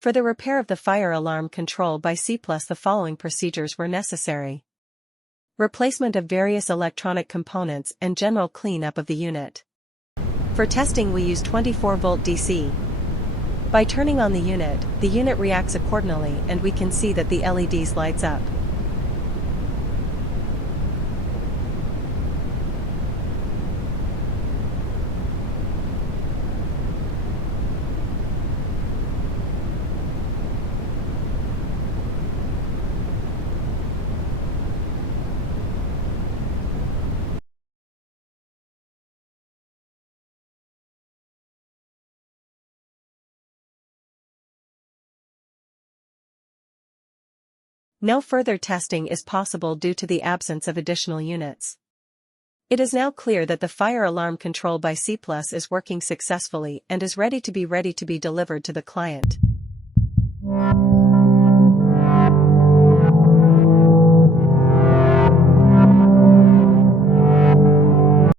For the repair of the fire alarm control by Seaplus, the following procedures were necessary. Replacement of various electronic components and general cleanup of the unit. For testing we use 24-volt DC. By turning on the unit reacts accordingly and we can see that the LEDs lights up. No further testing is possible due to the absence of additional units. It is now clear that the fire alarm control by Seaplus is working successfully and is ready to be delivered to the client.